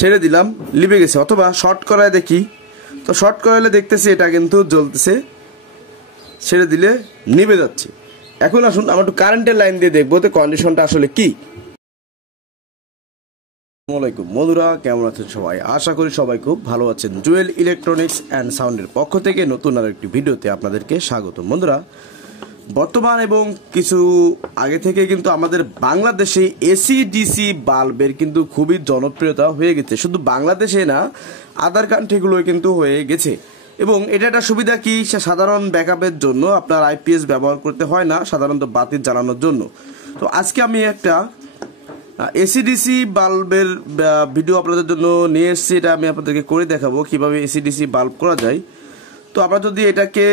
ছেড়ে দিলাম, লিভে গেছে, অথবা শর্ট করায় দেখি। তো শর্ট করাইলে দেখতেছি এটা কিন্তু জ্বলতেছে, ছেড়ে দিলে নিভে যাচ্ছে। এখন আসুন আমরা একটু কারেন্টের লাইন দিয়ে দেখবো তো কন্ডিশনটা আসলে কি। আসসালামু আলাইকুম বন্ধুরা, কেমন আছেন সবাই? আশা করি সবাই খুব ভালো আছেন। জুয়েল ইলেকট্রনিক্স অ্যান্ড সাউন্ডের পক্ষ থেকে নতুন আর একটি ভিডিওতে আপনাদেরকে স্বাগত। বন্ধুরা, বর্তমান এবং কিছু আগে থেকে কিন্তু আমাদের বাংলাদেশে এসি ডিসি বাল্বের কিন্তু খুবই জনপ্রিয়তা হয়ে গেছে। শুধু বাংলাদেশে না, আদার কান্ট্রিগুলো কিন্তু হয়ে গেছে। এবং এটা একটা সুবিধা কি, সাধারণ ব্যাকআপের জন্য আপনার আইপিএস ব্যবহার করতে হয় না, সাধারণত বাতি জ্বালানোর জন্য। তো আজকে আমি একটা এসিডিসি বাল্বের ভিডিও আপনাদের জন্য নিয়ে এসেছি। এটা আমি আপনাদেরকে করে দেখাবো কিভাবে এসিডিসি বাল্ব করা যায়। তো আপনারা যদি এটাকে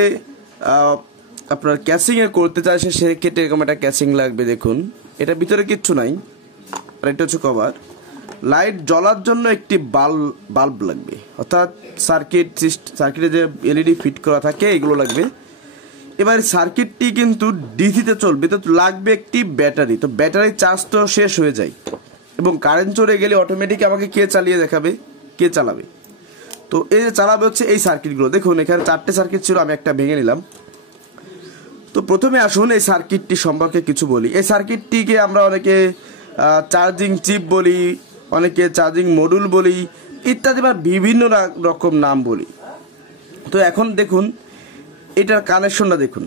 আপনার ক্যাসিংয়ে করতে চাই, সেক্ষেত্রে এরকম একটা ক্যাসিং লাগবে। দেখুন, এটা ভিতরে কিচ্ছু নাই, আর এটা হচ্ছে কভার। লাইট জ্বলার জন্য একটি বাল্ব লাগবে, অর্থাৎ সার্কিটে যে এলইডি ফিট করা থাকে এগুলো লাগবে। এবার সার্কিটটি কিন্তু ডিসিতে চলবে, তো লাগবে একটি ব্যাটারি। তো ব্যাটারি চার্জ তো শেষ হয়ে যায় এবং কারেন্ট চলে গেলে অটোমেটিক আমাকে কে চালিয়ে দেখাবে, কে চালাবে? তো এই যে চালাবে হচ্ছে এই সার্কিটগুলো। দেখুন, এখানে 4টে সার্কিট ছিল, আমি একটা ভেঙে নিলাম। তো প্রথমে আসুন এই সার্কিটটি সম্পর্কে কিছু বলি। এই সার্কিটটিকে আমরা অনেকে চার্জিং চিপ বলি, অনেকে চার্জিং মডিউল বলি, ইত্যাদি বা বিভিন্ন রকম নাম বলি। তো এখন দেখুন এটার কানেকশনটা দেখুন।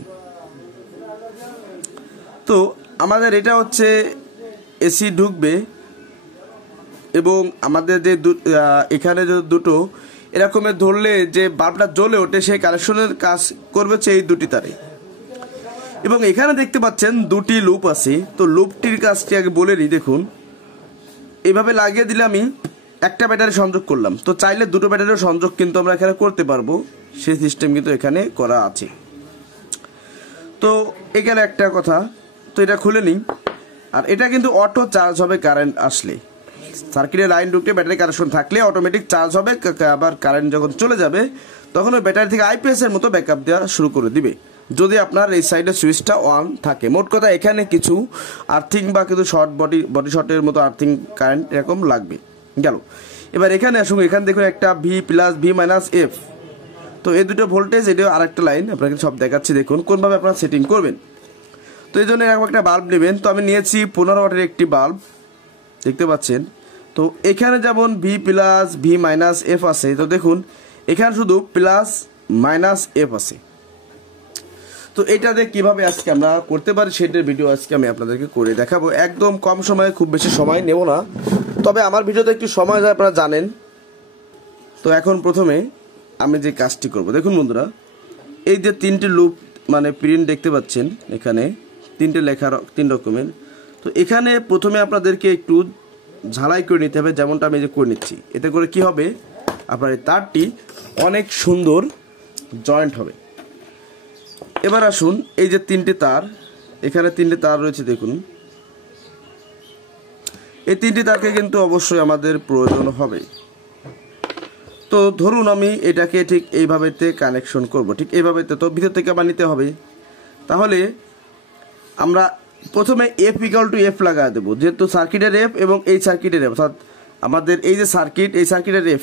তো আমাদের এটা হচ্ছে এসি ঢুকবে এবং আমাদের যে এখানে যে দুটো এরকমের ধরলে যে বাল্বটা জ্বলে ওঠে, সেই কানেকশনের কাজ করবে হচ্ছে এই দুটি তারে। এবং এখানে দেখতে পাচ্ছেন দুটি লুপ আছে। তো লুপটির কাজটি আগে বলে নিই। দেখুন, এইভাবে লাগিয়ে দিলে আমি একটা ব্যাটারি সংযোগ করলাম। তো চাইলে দুটো ব্যাটারিও সংযোগ কিন্তু আমরা এখানে করতে পারবো, সেই সিস্টেম কিন্তু এখানে করা আছে। তো এখানে একটা কথা, তো এটা খুলে নিই। আর এটা কিন্তু অটো চার্জ হবে কারেন্ট আসলে। সার্কিটের লাইন ঢুকতে ব্যাটারি কানেকশন থাকলে অটোমেটিক চার্জ হবে, আবার কারেন্ট যখন চলে যাবে তখন ওই ব্যাটারি থেকে আইপিএস এর মতো ব্যাকআপ দেওয়া শুরু করে দিবে, যদি আপনার এই সাইডের সুইচটা অন থাকে। মোট কথা এখানে কিছু আর্থিং বা কিছু শর্ট বডি শর্টের মতো আর্থিং কারেন্ট এরকম লাগবে। গেল, এবার এখানে আসুন। এখানে দেখুন একটা V plus V minus F. তো এই দুটো ভোল্টেজ, এটাও আরেকটা লাইন আপনাকে সব দেখাচ্ছি। দেখুন কোনভাবে আপনারা সেটিং করবেন। তো এই জন্য এরকম একটা বাল্ব নেবেন। তো আমি নিয়েছি 15 ওয়াটের একটি বাল্ব, দেখতে পাচ্ছেন। তো এখানে যেমন V plus V minus F আছে, তো দেখুন এখানে শুধু প্লাস মাইনাস এফ আছে। তো এটা দিয়ে কীভাবে আজকে আমরা করতে পারি সেটার ভিডিও আজকে আমি আপনাদেরকে করে দেখাবো। একদম কম সময়ে, খুব বেশি সময় নেব না, তবে আমার ভিডিওতে একটু সময় যায়, আপনারা জানেন। তো এখন প্রথমে আমি যে কাজটি করব, দেখুন বন্ধুরা, এই যে 3টে লুপ মানে প্রিন্ট দেখতে পাচ্ছেন, এখানে 3টে লেখা 3 রকমের। তো এখানে প্রথমে আপনাদেরকে একটু ঝালাই করে নিতে হবে, যেমনটা আমি যে করে নিচ্ছি। এতে করে কি হবে, আপনার এই তারটি অনেক সুন্দর জয়েন্ট হবে। এবার আসুন, এই যে 3টে তার, এখানে 3টে তার রয়েছে। দেখুন, এই 3টে তারকে কিন্তু অবশ্যই আমাদের প্রয়োজন হবে। তো ধরুন আমি এটাকে ঠিক এইভাবেতে কানেকশন করব, ঠিক এইভাবেতে। তো ভিতর থেকে আবার নিতে হবে। তাহলে আমরা প্রথমে এফ ইকুয়াল টু এফ লাগাই দেবো, যেহেতু সার্কিটের এফ এবং এই সার্কিটের এফ, অর্থাৎ আমাদের এই যে সার্কিট, এই সার্কিটের এফ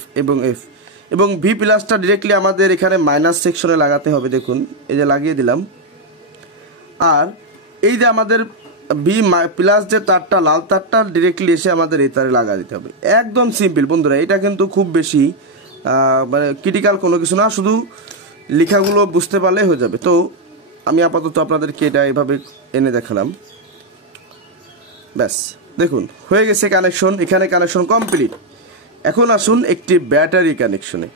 এবং ভি প্লাসটা ডিরেক্টলি আমাদের এখানে মাইনাস সেকশনে লাগাতে হবে। দেখুন, এই যে লাগিয়ে দিলাম। আর এই যে আমাদের ভি প্লাস যে তারটা, লাল তারটা ডিরেক্টলি এসে আমাদের এই তারে লাগা দিতে হবে। একদম সিম্পল বন্ধুরা, এটা কিন্তু খুব বেশি মানে ক্রিটিক্যাল কোনো কিছু না, শুধু লেখাগুলো বুঝতে পারলে হয়ে যাবে। তো আমি আপাতত আপনাদেরকে এটা এভাবে এনে দেখালাম, ব্যাস। দেখুন হয়ে গেছে কানেকশন, এখানে কানেকশন কমপ্লিট। এখন আসুন একটি ব্যাটারি কানেকশনে।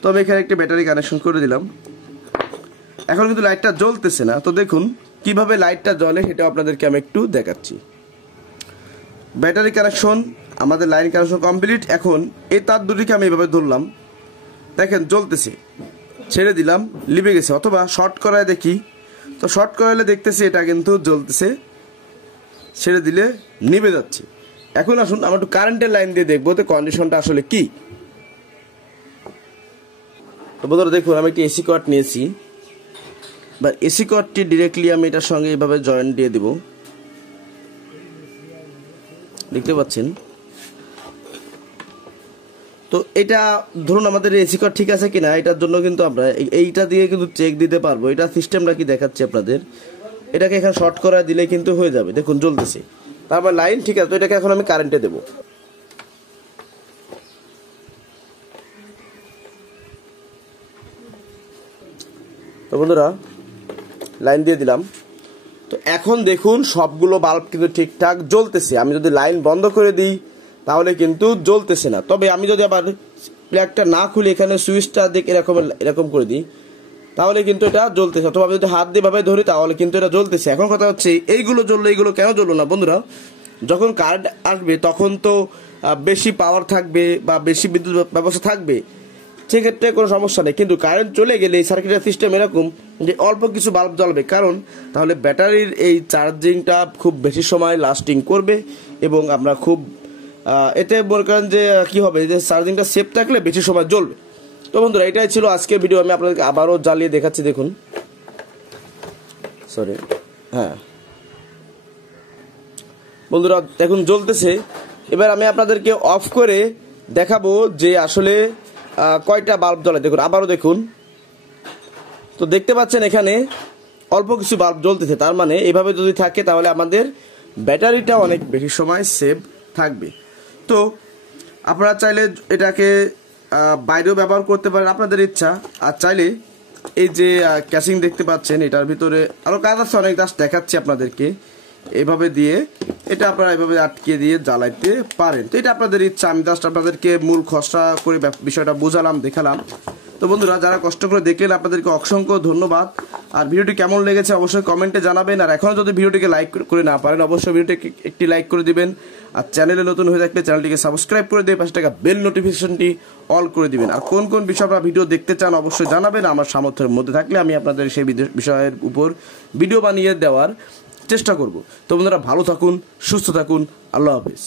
তো আমি এখানে একটি ব্যাটারি কানেকশন করে দিলাম। এখন কিন্তু লাইটটা জ্বলতেছে না। তো দেখুন কিভাবে লাইটটা জ্বলে সেটা আপনাদেরকে আমি একটু দেখাচ্ছি। ব্যাটারি কানেকশন, আমাদের লাইন কানেকশন কমপ্লিট। এখন এই তার দুটিকে আমি এভাবে ধরলাম, দেখেন জ্বলতেছে, ছেড়ে দিলাম, লিভে গেছে, অথবা শর্ট করায় দেখি। তো শর্ট করাইলে দেখতেছি এটা কিন্তু জ্বলতেছে, ছেড়ে দিলে নিভে যাচ্ছে। এখন আসুন আমরা একটু কারেন্টের লাইন দিয়ে দেখবো তো কন্ডিশনটা আসলে কি। তো বন্ধুরা দেখুন, আমি একটি এসি কর্ড নিয়েছি। বা এসি কর্ডটি ডিরেক্টলি আমি এটার সঙ্গে এইভাবে জয়েন্ট দিয়ে দেব, দেখতে পাচ্ছেন। তো এটা ধরুন আমাদের এসি কর ঠিক আছে কিনা এটার জন্য কিন্তু আমরা এইটা দিয়ে কিন্তু চেক দিতে পারবো। এটা সিস্টেমটা কি দেখাচ্ছি আপনাদের, এটাকে এখানে শর্ট করা দিলে কিন্তু হয়ে যাবে। দেখুন জ্বলতেছে, তারপর লাইন ঠিক আছে। তো এটাকে এখন আমি কারেন্টে দেবো। তো বন্ধুরা লাইন দিয়ে দিলাম। তো এখন দেখুন সবগুলো বাল্ব কিন্তু ঠিকঠাক জ্বলতেছে। আমি যদি লাইন বন্ধ করে দিই তাহলে কিন্তু জ্বলতেছে না। তবে আমি যদি আবার প্লাগটা না খুলে এখানে সুইচটা দেখে এরকম করে দিই তাহলে কিন্তু এটা জ্বলতেছে। অথবা আমি যদি হাত দিয়ে ভাবে ধরি তাহলে কিন্তু এটা জ্বলতেছে। এখন কথা হচ্ছে এইগুলো জ্বললো, এইগুলো কেন জ্বললো না বন্ধুরা? যখন কারেন্ট আসবে তখন তো বেশি পাওয়ার থাকবে বা বেশি বিদ্যুৎ ব্যবস্থা থাকবে, সেক্ষেত্রে কোনো সমস্যা নেই। কিন্তু কারেন্ট চলে গেলে এই সার্কিটের সিস্টেম এরকম যে অল্প কিছু বাল্ব জ্বলবে, কারণ তাহলে ব্যাটারির এই চার্জিংটা খুব বেশি সময় লাস্টিং করবে এবং আমরা খুব এতে মনে করেন যে কী হবে, যে চার্জিংটা সেফ থাকলে বেশি সময় জ্বলবে। তো বন্ধুরা এটাই ছিল আজকের ভিডিও। আমি আপনাদেরকে আবারও জ্বালিয়ে দেখাচ্ছি, দেখুন। সরি, হ্যাঁ বন্ধুরা দেখুন জ্বলতেছে। এবার আমি আপনাদেরকে অফ করে দেখাবো যে আসলে কয়টা বাল্ব জ্বলে। দেখুন আবারও দেখুন, তো দেখতে পাচ্ছেন এখানে অল্প কিছু বাল্ব জ্বলতেছে। তার মানে এভাবে যদি থাকে তাহলে আমাদের ব্যাটারিটা অনেক বেশি সময় সেভ থাকবে। তো আপনারা চাইলে এটাকে বাইরেও ব্যবহার করতে পারেন, আপনাদের ইচ্ছা। আর চাইলে এই যে ক্যাসিং দেখতে পাচ্ছেন এটার ভিতরে আরও কাজ আছে অনেক, দাস দেখাচ্ছি আপনাদেরকে। এভাবে দিয়ে এটা আপনারা এভাবে আটকে দিয়ে জ্বালাইতে পারেন। তো এটা আপনাদের ইচ্ছা। আমি জাস্ট আপনাদেরকে মূল খসড়া করে বিষয়টা বুঝালাম, দেখালাম। তো বন্ধুরা যারা কষ্ট করে দেখলেন আপনাদেরকে অসংখ্য ধন্যবাদ। আর ভিডিওটি কেমন লেগেছে অবশ্যই কমেন্টে জানাবেন। আর এখনও যদি ভিডিওটিকে লাইক করে না পারেন অবশ্যই ভিডিওটিকে একটি লাইক করে দিবেন। আর চ্যানেলে নতুন হয়ে থাকলে চ্যানেলটিকে সাবস্ক্রাইব করে দিয়ে পাশে টাকা বেল নোটিফিকেশনটি অল করে দিবেন। আর কোন কোন বিষয় আপনারা ভিডিও দেখতে চান অবশ্যই জানাবেন। আমার সামর্থ্যের মধ্যে থাকলে আমি আপনাদের সেই বিষয়ের উপর ভিডিও বানিয়ে দেওয়ার চেষ্টা করব। তো বন্ধুরা ভালো থাকুন, সুস্থ থাকুন, আল্লাহ হাফেজ।